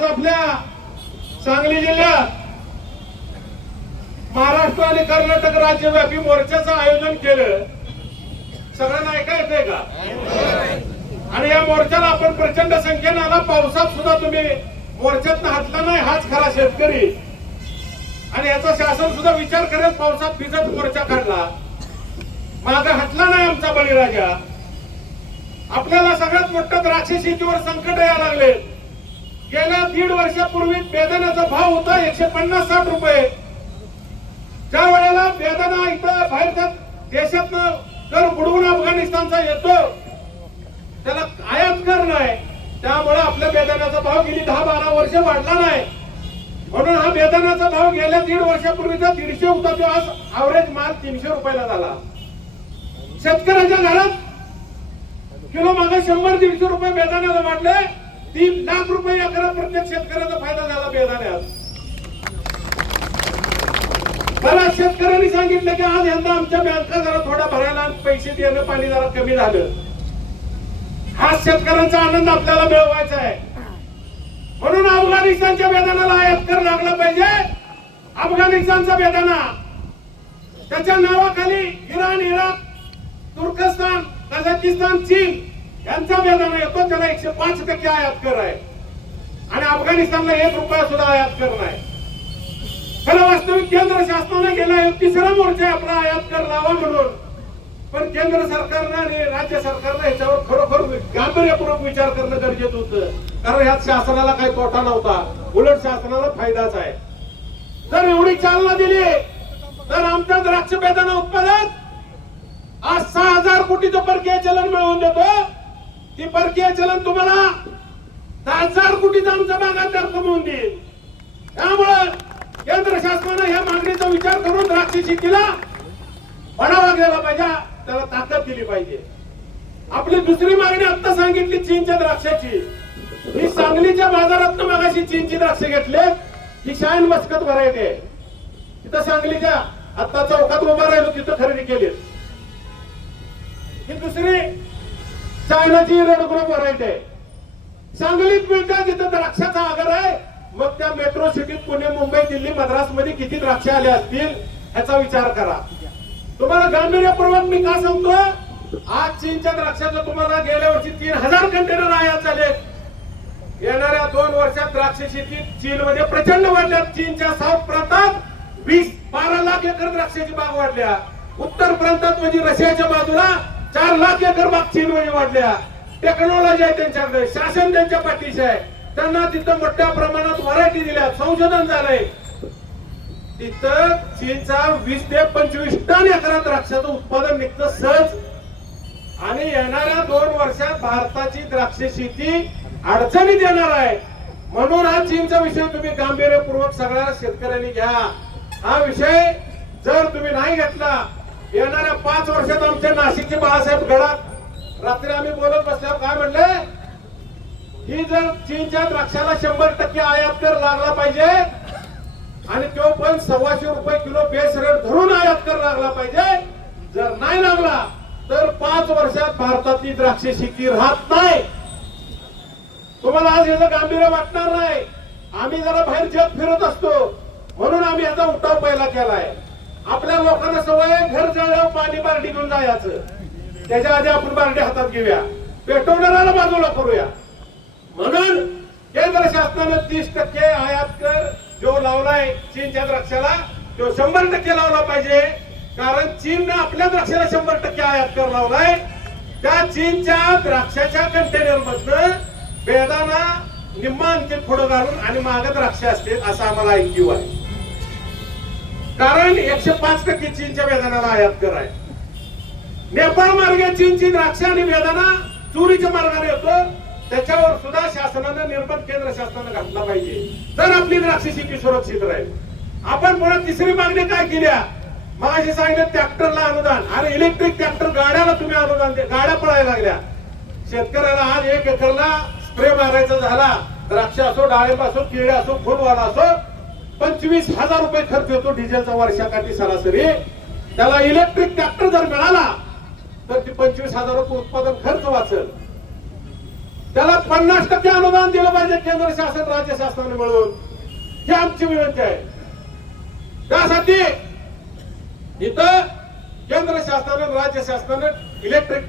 आज आपल्या सांगली जिल्ह्यात महाराष्ट्र आणि कर्नाटक राज्यव्यापी मोर्चाचं आयोजन केलं. सगळ्यांना ऐका येतंय का? आणि या मोर्चाला आपण प्रचंड संख्येने आला. पावसात सुद्धा तुम्ही मोर्चात हटला नाही, हाच खरा शेतकरी. आणि याचा शासन सुद्धा विचार करेल. पावसात भिजत मोर्चा काढला, मागे हटला नाही आमचा बळीराजा. आपल्याला सगळ्यात मोठं द्राक्ष शेतीवर संकट यायला लागले. गेल्या 1.5 वर्षापूर्वी बेदाण्याचा भाव होता 150-60 रुपये. ज्या वेळेला बेदाणा इथं बाहेरच्या देशातनं कर बुडवून अफगाणिस्तानचा येतो, त्याला आयात कर नाही, त्यामुळे आपल्या बेदाण्याचा भाव गेली 10-12 वर्ष वाढला नाही. म्हणून हा बेदाण्याचा भाव गेल्या 1.5 वर्षापूर्वीचा 150 होता, तो आज ऍव्हरेज माल 300 रुपयाला झाला. शेतकऱ्याच्या घरात किलो मागे 100-150 रुपये बेदाण्याला वाढले. 3 लाख रुपये एकरा प्रत्येक शेतकऱ्याचा फायदा झाला बेदाण्यात. मला शेतकऱ्यांनी सांगितलं की आज यंदा आमच्या बँका जरा थोडा भरायला पैसे देणं पाणी जरा कमी झालं. हा शेतकऱ्यांचा आनंद आपल्याला मिळवायचा आहे. म्हणून अफगाणिस्तानच्या बेदाण्याला आयात कर लागला पाहिजे. अफगाणिस्तानचा बेदाणा त्याच्या नावाखाली इराण, इराक, तुर्कस्तान, कझाकिस्तान, चीन यांचा बेदाणा येतो, त्याला 105% आयात कर आहे. आणि अफगाणिस्तानला 1 रुपया सुद्धा आयात कर नाही. खरं वास्तविक केंद्र शासनाने गेला 3रा मोर्चा आपला आयात कर लावा म्हणून. पण केंद्र सरकारनं आणि राज्य सरकारनं याच्यावर खरोखर गांभीर्यपूर्वक विचार करणं गरजेचं होतं. कारण यात शासनाला काही तोटा नव्हता, उलट शासनाला फायदाच आहे. जर एवढी चालना दिली तर आमच्या द्राक्ष बेदाणा उत्पादक आज 6000 कोटीचं परकीय चलन मिळवून देतो. ती परकीय चलन तुम्हाला 10,000 कोटीचा आमचा बागायतदार कमवून देईल. त्यामुळे केंद्र शासनाने या मागणीचा विचार करून द्राक्ष शेतीला बढ़ावा दिला पाहिजे, त्याला ताकद दिली पाहिजे. आपली दुसरी मागणी आता सांगितली चीनच्या द्राक्षाची. ही सांगलीच्या बाजारात मागाशी चीनची द्राक्ष घेतले. ही शाईन मस्कत व्हरायटी आहे. तिथं सांगलीच्या आता चौकात उभा राहिलो तिथं खरेदी केली. ही दुसरी चायनाची रेड ग्रुप व्हरायटी आहे. सांगलीत मिळतात जिथं द्राक्षाचा आगर आहे. मग त्या मेट्रो सिटीत पुणे, मुंबई, दिल्ली, मद्रास मध्ये किती द्राक्ष आले असतील याचा विचार करा. तुम्हाला गांभीर्यपूर्वक मी का सांगतो, आज चीनच्या द्राक्षाचं तुम्हाला गेल्या वर्षी 3000 कंटेनर आयात झाले. येणाऱ्या 2 वर्षात द्राक्ष शेती चीन मध्ये प्रचंड वाढल्या. चीनच्या साऊथ प्रांतात 12 लाख एकर द्राक्षाची बाग वाढल्या. उत्तर प्रांतात म्हणजे रशियाच्या बाजूला 4 लाख एकर बाग चीन मध्ये वाढल्या. टेक्नॉलॉजी आहे त्यांच्याकडे, शासन त्यांच्या पाठीशी आहे. त्यांना तिथं मोठ्या प्रमाणात व्हरायटी दिल्या, संशोधन झालंय. तिथं चीनचा 20 ते 25 टन एकरात द्राक्षाचं उत्पादन निघतं सहज. आणि येणाऱ्या 2 वर्षात भारताची द्राक्ष शेती अडचणीत येणार आहे. म्हणून हा चीनचा विषय तुम्ही गांभीर्यपूर्वक सगळ्या शेतकऱ्यांनी घ्या. हा विषय जर तुम्ही नाही घेतला, येणाऱ्या 5 वर्षात आमच्या नाशिकचे बाळासाहेब गडात रात्री आम्ही बोलत बसल्यावर काय म्हणले, ही जर चीनच्या द्राक्षाला 100% आयात कर लागला पाहिजे आणि तो पण 125 रुपये किलो बेस रेट धरून आयात कर लागला पाहिजे. जर नाही लागला तर 5 वर्षात भारतातली द्राक्ष शेती राहत नाही. तुम्हाला आज याचं गांभीर्य वाटणार नाही. आम्ही जरा बाहेर जग फिरत असतो म्हणून आम्ही याचा उठाव पहिला केलाय. आपल्या लोकांना सवय आहे घर जळल्यावर पाणी बारडी घेऊन जायचं. त्याच्या आधी आपण बारडी हातात घेऊया, पेटवणाऱ्याला बाजूला करूया. म्हणून केंद्र शासनानं 30% आयात कर जो लावलाय चीनच्या द्राक्षाला तो 100% लावला पाहिजे. कारण चीनने आपल्या द्राक्षाला 100% आयात कर लावलाय. त्या चीनच्या द्राक्षाच्या कंटेनर मधनं बेदाणा निम्मा अंतिम पुढे घालून आणि मागे द्राक्ष असते असं आम्हाला ऐकीव आहे. कारण 105% चीनच्या बेदाण्याला आयात कर आहे. नेपाळ मार्गे चीनची द्राक्ष आणि बेदाणा चोरीच्या मार्गाने येतो. त्याच्यावर सुद्धा शासनाने निर्बंध केंद्र शासनाने घातला पाहिजे तर आपली द्राक्ष शेती सुरक्षित राहील. आपण पुन्हा तिसरी मागणी काय केल्या, मगाशी सांगितलं ट्रॅक्टरला अनुदान आणि इलेक्ट्रिक ट्रॅक्टर गाड्याला तुम्ही अनुदान दे. गाड्या पळायला लागल्या. शेतकऱ्याला आज 1 एकरला स्प्रे मारायचा झाला, द्राक्ष असो, डाळिंब असो, केळी असो, फुलवाला असो, 25,000 रुपये खर्च येतो डिझेलचा वर्षाकाठी सरासरी. त्याला इलेक्ट्रिक ट्रॅक्टर जर मिळाला तर ती 25,000 रुपये उत्पादन खर्च वाचेल. त्याला 50% अनुदान दिलं पाहिजे केंद्र शासन राज्य शासनाने मिळून, ही आमची विनंती आहे. त्यासाठी इथं केंद्र शासनाने राज्य शासनाने इलेक्ट्रिक